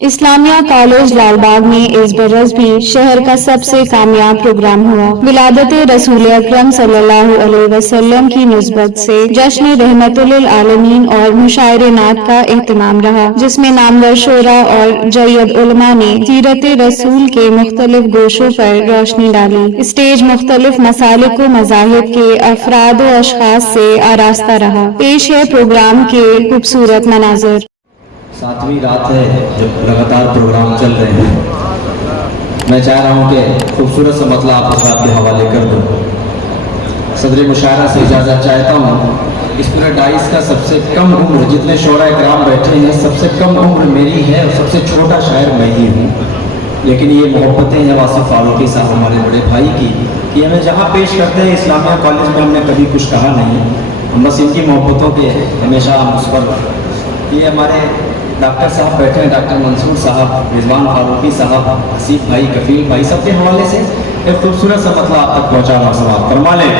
اسلامیہ college Lal Bagh میں اس برس بھی شہر کا سب سے کامیاب پروگرام ہوا۔ ولادت رسول اکرم صلی اللہ علیہ وسلم کی نسبت سے جشن رحمت للعالمین اور مشاعر نعت کا اہتمام رہا، جس میں نامور شعراء اور جید علماء نے سیرت رسول کے مختلف گوشوں پر روشنی ڈالی۔ اسٹیج مختلف مسالک و مذاہب کے افراد و اشخاص سے آراستہ رہا۔ پیش ہے پروگرام کے خوبصورت مناظر۔ ساتویں رات ہے جب لگاتار پروگرام چل رہے ہیں، میں چاہ رہا ہوں کہ خوبصورت سا مطلب آپ حضرات کے حوالے کر دوں۔ صدر مشاعرہ سے اجازت چاہتا ہوں۔ اس پورے ڈائس کا سب سے کم عمر، جتنے شعراء کرام بیٹھے ہیں، سب سے کم عمر میری ہے اور سب سے چھوٹا شاعر میں ہی ہوں، لیکن یہ محبتیں ہیں واصف فاروقی صاحب ہمارے بڑے بھائی کی کہ ہمیں جہاں پیش کرتے ہیں اسلامیہ کالج میں ہم نے کبھی کچھ کہا نہیں، ہم بس ان کی محبتوں کے ہمیشہ مثبت۔ یہ ہمارے ڈاکٹر صاحب بیٹھے ہیں، ڈاکٹر منصور صاحب، رضوان فاروقی صاحب، حسیب بھائی، کفیل بھائی، سب کے حوالے سے ایک خوبصورت سا مطلب آپ تک پہنچانا سماعت فرما لیں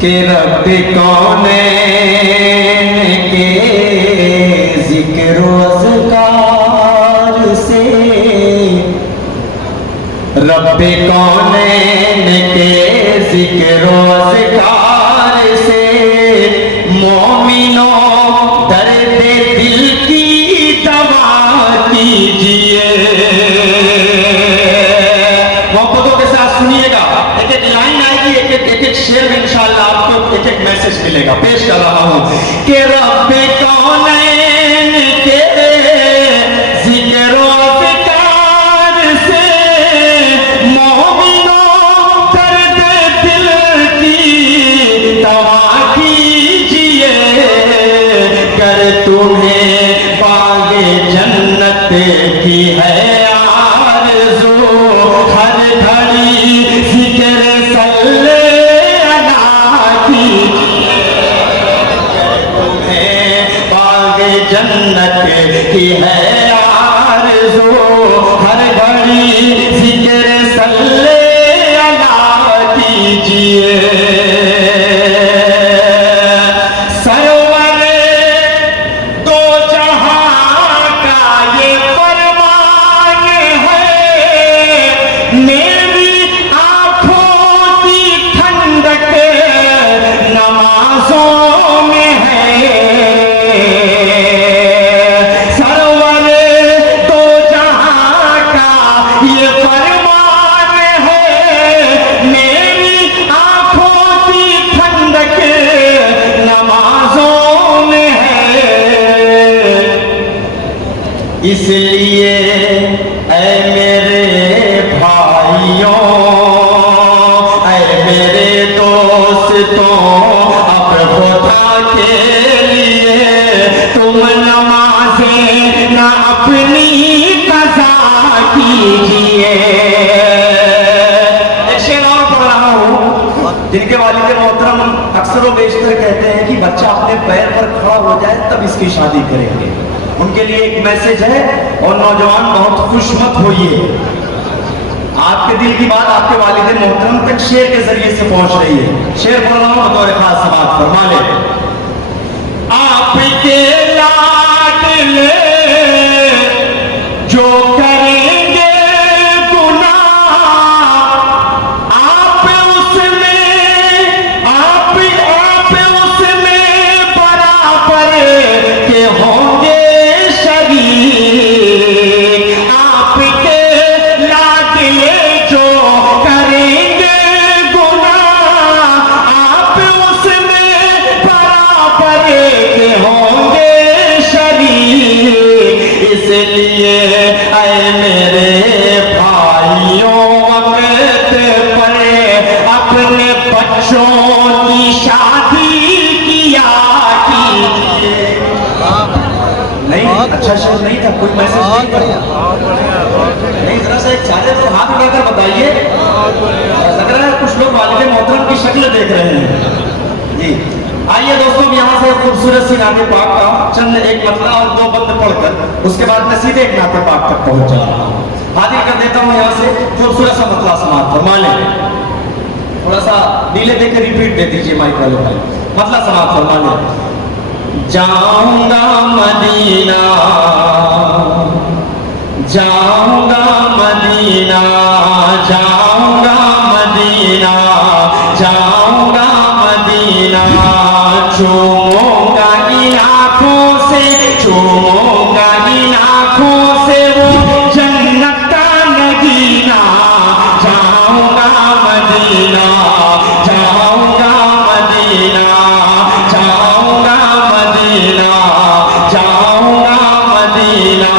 کہ رب کونین کے ذکر و اذکار سے، رب کونین کے ذکر و اذکار سے مومنوں درد دل کی دوا کیجئے۔ محبتوں کے ساتھ سنیے گا، ایک ایک لائن آئے گی، ایک ایک شعر میں انشاءاللہ آپ کو ایک ایک میسج ملے گا۔ پیش کر رہا ہوں کہ رب کونین کے ذکر و اذکار سے مومنوں درد دل کی دوا کیجئے، گر تمہیں باغ جنت کی ہے آرزو، ہر گھڑی ذکر صلی اللہ کیجئے، گر تمہیں باغ جنت کی ہے آرزو، ہر گھڑی ذکر صلی اللہ کیجئے۔ اس لیے اے میرے بھائیوں، اے میرے دوستوں، اب خدا کے لیے تم نمازیں نہ اپنی قضا کیجئے۔ ایک شعر اور پڑھ رہا ہوں، جن کے والد محترم اکثر و بیشتر کہتے ہیں کہ بچہ اپنے پیر پر کھڑا ہو جائے تب اس کی شادی کریں گے۔ ان کے لیے ایک میسج ہے، اور نوجوان بہت خوش مت ہوئیے، آپ کے دل کی بات آپ کے والد محترم تک شعر کے ذریعے سے پہنچ رہی ہے۔ شعر پڑھ رہا ہوں، بطور خاص سماعت فرما لیں۔ آپ کے لاڈلے جو کریں گے گناہ، آپ اس میں برابر کے ہوں گے شریک، آپ کے لاڈلے جو کریں گے گناہ، آپ اس میں برابر کے ہوں گے شریک۔ اس لیے اے میرے بھائیوں، وقت پر اپنے بچوں کی شادی کیا کیجئے۔ نہیں، اچھا شعر نہیں تھا، کوئی میسج نہیں تھا، نہیں، ذرا سا ایک چاہتے تو ہاتھ اٹھا کر بتائیے۔ لگ رہا ہے کچھ لوگ والد محترم کی شکل دیکھ رہے ہیں۔ جی آئیے دوستوں، یہاں سے خوبصورت سی نعت پاک کا چند ایک مطلب اور دو بند پڑھ کر اس کے بعد میں سیدھے ایک نعت پاک تک پہنچ جا رہا ہوں۔ حاضر کر دیتا ہوں یہاں سے خوبصورت سا مطلب سماعت فرما لیں۔ تھوڑا سا نیلے دے کے ریپیٹ دے دیجیے مائک والے بھائی، مطلب سماعت فرما لیں۔ जाऊंगा मदीना, जाऊंगा मदीना, जाऊंगा मदीना, जाऊंगा मदीना, चूमूंगा इन आँखों से, चूमूंगा इन आँखों से वो जन्नत का नगीना, जाऊंगा मदीना, जाऊंगा मदीना, जाऊंगा मदीना, जाऊंगा मदीना।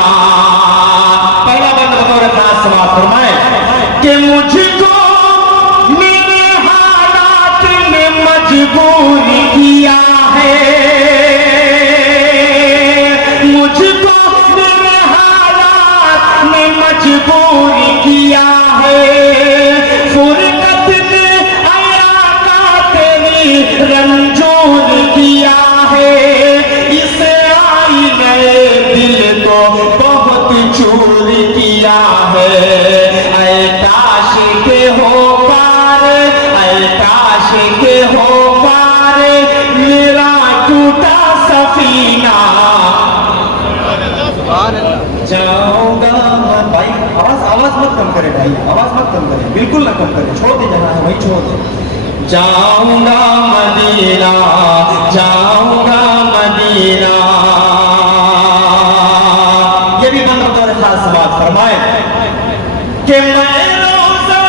पहला बंद बतौर खास समाज फरमाए कि मुझको मेरे हालात ने मजबूर किया है, मुझको मेरे हालात ने मजबूर किया है, फुरकत ने आया का तेरी रंजूर किया है, इस आईने दिल को बहुत चूर किया है, ऐ काश के हो पार, ऐ काश के हो पार मेरा टूटा सफीना, जाऊंगा भाई। आवाज मत कम करे भाई, आवाज मत कम करे, बिल्कुल ना कम करे, छोड़ दे, जहाँ है वही छोड़ दे। जाऊंगा मदीना, जाऊंगा मदीना। ये भी बंद बतौर खास बात फरमाए कि मैं रोज़े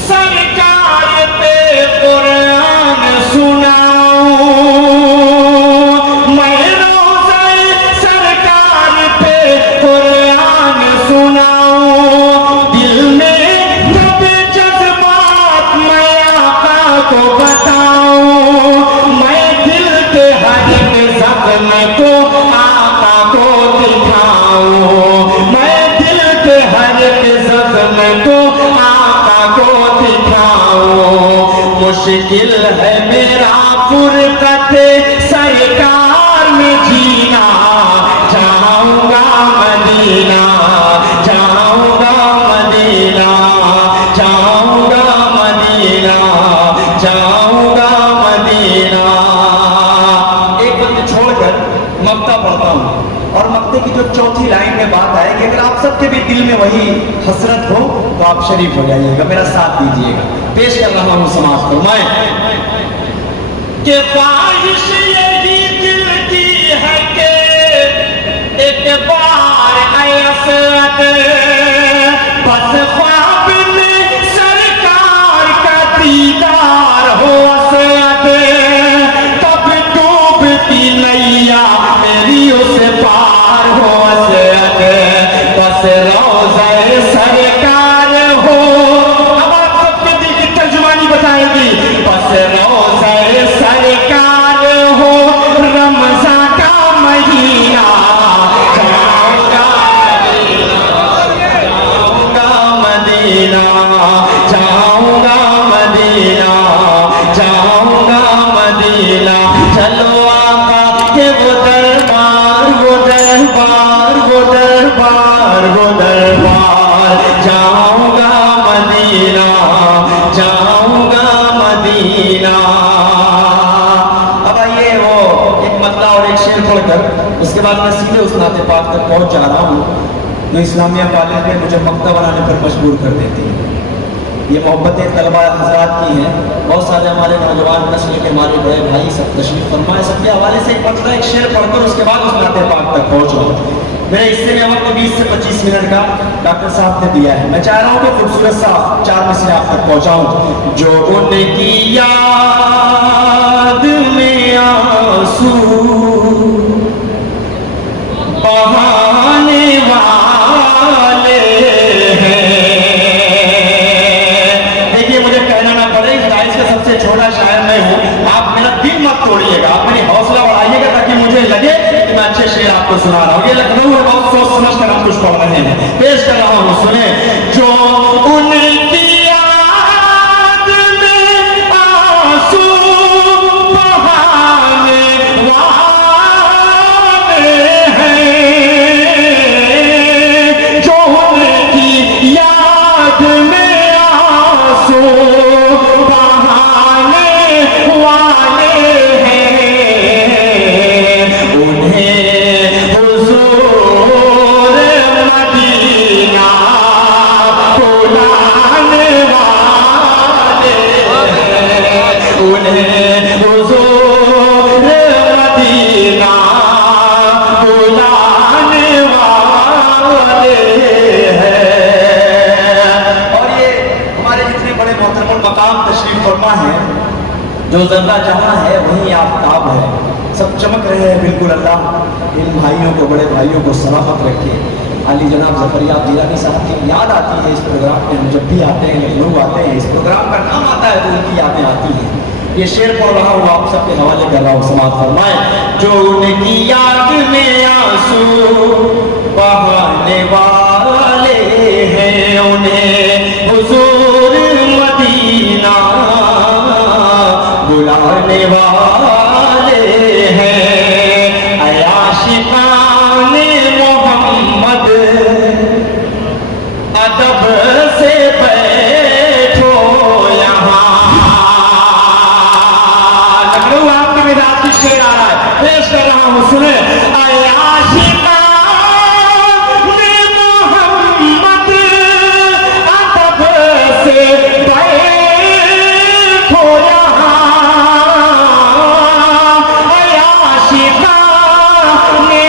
सरकार पे कुरान सुनाऊं, मैं रोज़े सरकार पे कुरान सुनाऊं, दिल में जब जज्बात मैं आका को बताऊं, मैं दिल के हर एक ज़ख्म को आका को दिखाऊं, मैं दिल के हर एक ज़ख्म को आका को दिखाऊं, मुश्किल है मेरा फुरकत सरकार में जीना, जाऊंगा मदीना, जाऊंगा मदीना, जाऊंगा मदीना, जाऊंगा मदीना। एक बंद छोड़कर मक्ता पढ़ता हूँ और मक्ते की जो चौथी लाइन में बात आएगी, अगर आप सबके भी दिल में वही हसरत हो तो आप शरीफ हो जाइएगा, मेरा साथ दीजिएगा। पेश कर रहा हूँ समाज फरमाए कि ख्वाहिश यही दिल की है कि एक बार असद बस ख्वाब में सरकार का दीदार हो असद, तब डूबती नैया मेरी उसे पार हो असद, बस रोज़े सरकार हो। अब आप सबके दिल की तर्जुमानी बताएंगी, बस रोज़े सरकार हो, रमज़ान का महीना, जाऊंगा मदीना, जाऊंगा मदीना, जाऊंगा मदीना, चलो आका के वो दरबार, वो दरबार, वो दरबार, वो दरबार, जाऊंगा मदीना, जाऊंगा मदीना। अब आइए वो एक मतला और एक शेर पढ़कर उसके बाद मैं सीधे उस नाते पाक तक पहुंच जा रहा हूँ जो इस्लामिया कॉलेज में मुझे मक्ता बनाने पर मजबूर कर देती है। ये मोहब्बतें तलबा हजरात की हैं, बहुत सारे हमारे नौजवान नस्ल के हमारे बड़े भाई सब तशरीफ फरमाए, सबके हवाले से एक मतला एक शेर पढ़कर उसके बाद उस नाते पाक तक पहुँच रहा हूँ। मेरे हिस्से में वक्त 20 से 25 मिनट का डॉक्टर साहब ने दिया है, मैं चाह रहा हूँ कि खूबसूरत सा 4 मिसरे आप तक पहुँचाऊँ। जो उनकी याद में आंसू बहाने वाले हैं। देखिए मुझे कहना ना पड़े, इस राइस का सबसे छोटा शायर मैं हूँ, आप मेरा दिल मत तोड़िएगा, आप मेरी हौसला बढ़ाइएगा ताकि मुझे लगे कि मैं अच्छे शेर आपको सुना रहा हूँ। ये लखनऊ में बहुत सोच समझ कर हम कुछ पढ़ रहे हैं, पेश कर रहा हूँ, सुने। जो उनकी याद में आंसू बहाने वाले हैं, जो उनकी याद में आंसू बहाने वाले हैं, जो ज़र्रा जहाँ है वहीं आफ्ताब है, सब चमक रहे हैं बिल्कुल। अल्लाह इन भाइयों को, बड़े भाइयों को सलामत रखे। अली जनाब ज़फ़रिया जीलानी साहब की याद आती है इस प्रोग्राम में। हम जब भी आते हैं, लखनऊ आते हैं, इस प्रोग्राम का नाम आता है तो उनकी यादें आती हैं। ये शेर पढ़ रहा हूँ, आप सबके हवाले कर रहा हूँ, समाअत फरमाएं। जो उनकी याद में आंसू बहाने वाले हैं, उन्हें हुजूर मदीना बुलाने वाले हैं। ऐ आशिकाने मोहम्मद अदब से बैठो यहाँ। लखनऊ आपके मिजाज की शेर आ रहा है, पेश कर रहा हूँ, सुने। ऐ आशिकाने मोहम्मद अदब से बैठो यहाँ। ऐ आशिकाने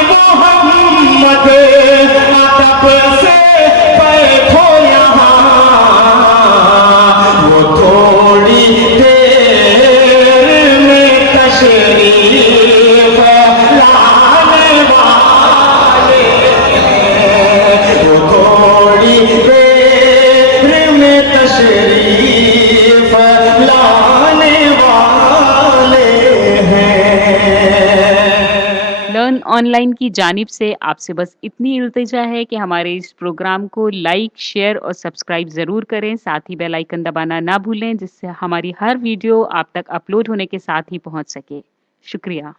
मोहम्मद अदब से बैठो यहाँ। वो थोड़ी देर में तशरीफ लाने वाले हैं। वो थोड़ी देर में तशरीफ लाने वाले हैं। लर्न ऑनलाइन की जानिब से आपसे बस इतनी इल्तिजा है कि हमारे इस प्रोग्राम को लाइक, शेयर और सब्सक्राइब ज़रूर करें। साथ ही बेल आइकन दबाना ना भूलें, जिससे हमारी हर वीडियो आप तक अपलोड होने के साथ ही पहुंच सके। शुक्रिया।